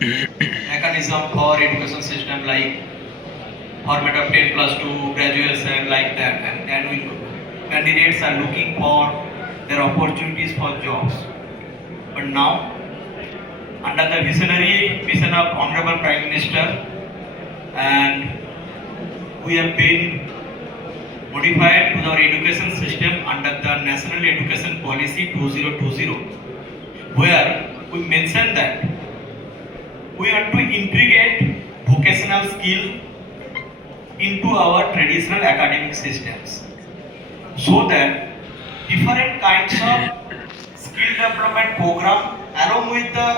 mechanism for education system like format of 10 plus 2 graduation like that, and then candidates are looking for their opportunities for jobs. But now, under the visionary vision of Honorable Prime Minister, and we have been modified to our education system under the National Education Policy 2020, where we mentioned that we want to integrate vocational skill into our traditional academic systems so that different kinds of skill development program along with the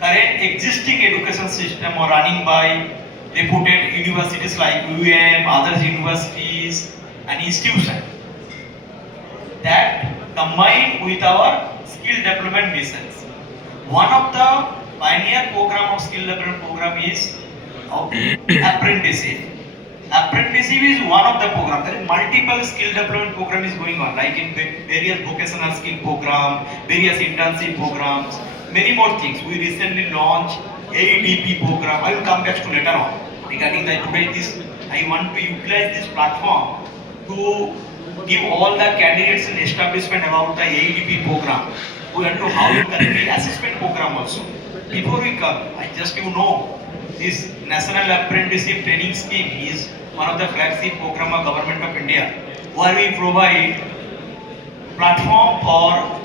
current existing education system or running by reputed universities like UM, other universities and institutions that combine with our skill development missions. One of the pioneer program of skill development program is apprenticeship. Apprenticeship is one of the programs. There is multiple skill development program is going on, like in various vocational skill program, various internship programs, many more things. We recently launched AEDP program. I will come back to later on regarding that. Today, this I want to utilize this platform to give all the candidates an establishment about the AEDP program. We want to how you can be assessment program also. Before we come, I just know this National Apprenticeship Training Scheme is one of the flagship program of Government of India, where we provide platform for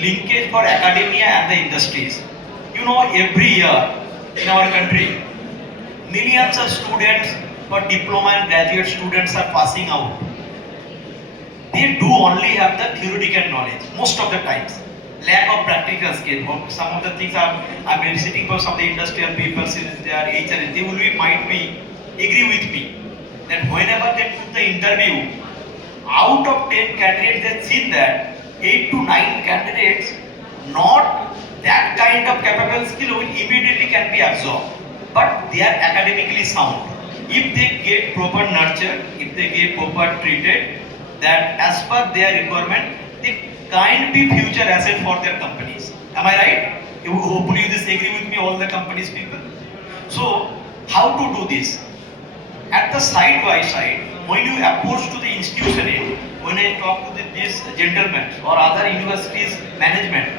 linkage for academia and the industries. You know, every year in our country, millions of students or diploma and graduate students are passing out. They do only have the theoretical knowledge most of the times. Lack of practical skill. Some of the things I'm visiting for some of the industrial people since they are HR, they will be might be agree with me that whenever they took the interview, out of 10 candidates, they've seen that 8 to 9 candidates not that kind of capable skill will immediately can be absorbed, but they are academically sound. If they get proper nurture, if they get proper treated, that as per their requirement, they can be future asset for their companies. Am I right? Hopefully you disagree with me, all the companies people. So how to do this? At the side by side, when you approach to the institution, when I talk to these gentlemen or other universities management,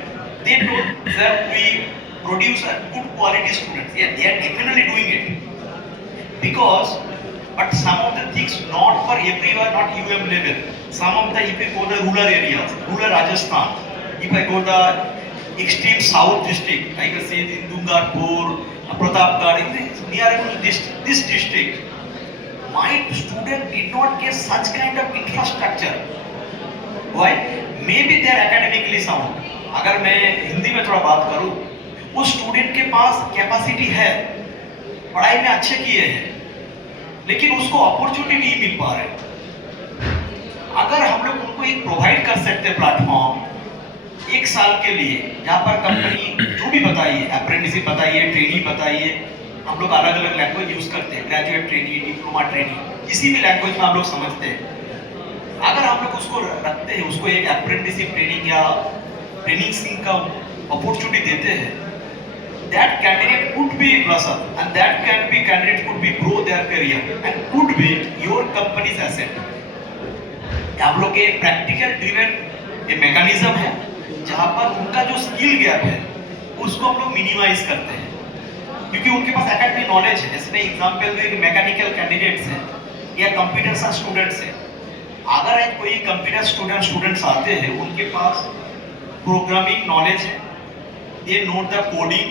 they told that we produce a good quality students. Yeah, they are definitely doing it because, but some of the things not for everyone, not UM level. Some of the, if I go the rural areas, rural Rajasthan, if I go the extreme south district, I can say in Dungarpur, Pratapgarh, near this district, my student did not get such kind of infrastructure. Why? Maybe they are academically sound. अगर मैं हिंदी में थोड़ा बात करूं, वो स्टूडेंट के पास कैपेसिटी है, पढ़ाई में अच्छे किए हैं, लेकिन उसको अपॉर्चुनिटी नहीं मिल पा रहे। अगर हम लोग उनको एक प्रोवाइड कर सकते प्लेटफॉर्म 1 साल के लिए, जहाँ पर कंपनी जो भी बताइए, अप्रेंटिसशिप बताइए, ट्रेनिंग बताइए, हम लोग अलग अलग लैंग्वेज यूज करते हैं, ग्रेजुएट ट्रेनिंग, डिप्लोमा ट्रेनिंग, किसी भी लैंग्वेज में हम लोग समझते हैं। अगर हम लोग उसको रखते हैं, उसको एक अप्रेंटिसशिप ट्रेनिंग या ट्रेनिंग स्कीम का अपॉर्चुनिटी देते हैं, that candidate could be blossom and that can be candidate could be grow their career and could be your company's asset। हम लोग के प्रैक्टिकल ड्रिवन ये मैकेनिज्म है जहाँ पर उनका जो स्किल गैप है उसको हम लोग मिनिमाइज करते हैं, क्योंकि उनके पास एकेडमिक नॉलेज है। जैसे मैं एग्जांपल दूं, मैकेनिकल कैंडिडेट्स हैं या कंप्यूटर साइंस स्टूडेंट्स हैं, अगर कोई कंप्यूटर स्टूडेंट्स आते हैं, उनके पास प्रोग्रामिंग नॉलेज है, they know the coding,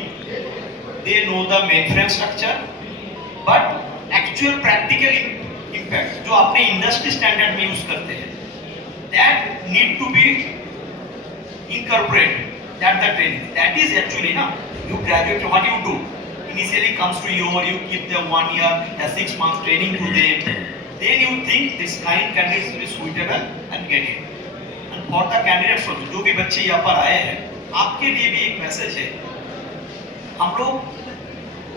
they know the mainframe structure, but actual practical impact जो अपने इंडस्ट्री स्टैंडर्ड में यूज करते हैं, that need to be incorporated, that the training, that is actually ना, you graduate, what you do, initially comes to you, you give them 1 year or 6 months training to them, then you think this kind candidates will be suitable and get it। And for the candidates also, जो भी बच्चे यहाँ पर आए हैं, आपके लिए भी एक मैसेज है। हम लोग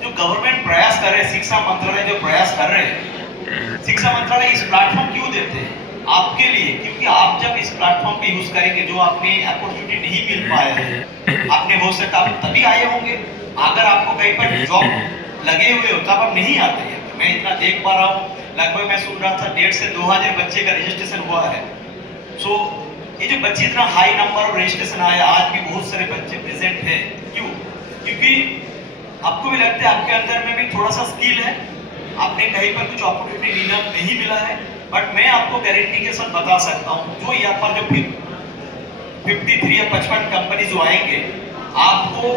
जो गवर्नमेंट प्रयास कर रहे हैं, शिक्षा मंत्रालय जो प्रयास कर रहे हैं, शिक्षा मंत्रालय इस प्लेटफॉर्म क्यों देते हैं? आपके लिए, क्योंकि आप जब इस प्लेटफॉर्म पे यूज करेंगे, जो आपने अपॉर्चुनिटी नहीं मिल पाया है, आपने हो सकता आप तभी आए होंगे, अगर आपको कहीं पर जॉब लगे हुए हो तब आप नहीं आते हैं। मैं इतना देख पा रहा हूँ, लगभग मैं सुन रहा था 1.5 से 2,000 बच्चे का रजिस्ट्रेशन हुआ है। सो ये जो बच्चे इतना हाई नंबर ऑफ रजिस्ट्रेशन आया, आज भी बहुत सारे बच्चे प्रेजेंट है। क्यों? क्योंकि आपको भी लगता है आपके अंदर में भी थोड़ा सा स्किल है, आपने कहीं पर कुछ अपॉर्चुनिटी नहीं मिला है, बट मैं आपको गारंटी के साथ बता सकता हूँ जो यहाँ पर जो 53 या 55 कंपनी जो आएंगे, आपको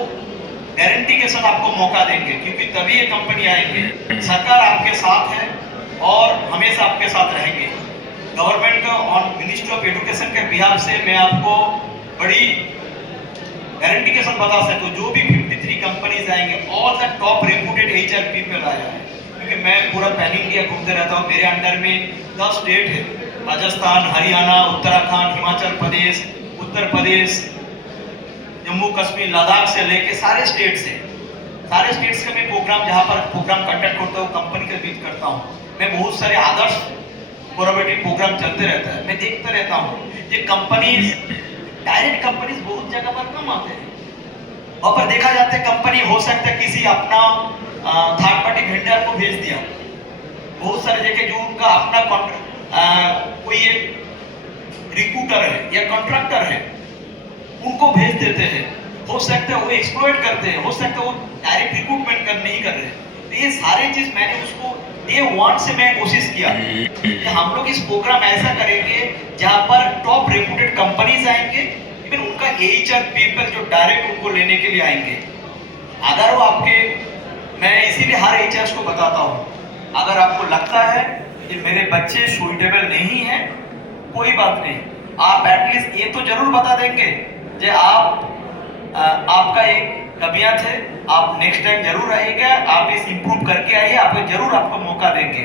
गारंटी के साथ आपको मौका देंगे, क्योंकि तभी ये कंपनी आएंगे। सरकार आपके साथ है और हमेशा आपके साथ रहेंगे। गवर्नमेंट का ऑन मिनिस्ट्री ऑफ एजुकेशन के बिहाफ से मैं आपको बड़ी गारंटी के साथ बता सकता हूँ, जो भी 53 कंपनीज आएंगे, all the top reputed HR people आया है। क्योंकि मैं पूरा पैन इंडिया घूमते रहता हूँ, मेरे अंडर में 10 स्टेट है, राजस्थान, हरियाणा, उत्तराखंड, हिमाचल प्रदेश, उत्तर प्रदेश, जम्मू कश्मीर, लद्दाख से लेके सारे स्टेट्स का मैं प्रोग्राम, जहाँ पर प्रोग्राम कंडक्ट करता हूँ, कंपनी के बीच करता हूँ। मैं बहुत सारे आदर्श कोलैबोरेटिव प्रोग्राम चलते रहता है, मैं देखता रहता हूँ। ये कंपनीज, डायरेक्ट कंपनीज बहुत जगह पर कम आते हैं, और पर देखा जाता है कंपनी हो सकता है किसी अपना थर्ड पार्टी वेंडर को भेज दिया। बहुत सारे जगह जो उनका अपना कोई एक रिक्रूटर है या कॉन्ट्रैक्टर है, उनको भेज देते हैं। हो सकता है वो एक्सप्लॉइट करते हैं, हो सकता है वो डायरेक्ट रिक्रूटमेंट नहीं कर रहे। तो ये सारे चीज मैंने उसको डे 1 से मैं कोशिश किया कि हम लोग इस प्रोग्राम ऐसा करेंगे जहां पर टॉप रेप्यूटेड कंपनीज आएंगे, इवन उनका HR पीपल जो डायरेक्ट उनको लेने के लिए आएंगे। अगर वो आपके, मैं इसीलिए हर HR को बताता हूँ, अगर आपको लगता है कि मेरे बच्चे सुइटेबल नहीं है, कोई बात नहीं, आप एटलीस्ट ये तो जरूर बता देंगे कि आपका एक कमियां थे, आप नेक्स्ट टाइम जरूर आइएगा, आप इस इंप्रूव करके आइए, आपको जरूर आपको मौका देंगे।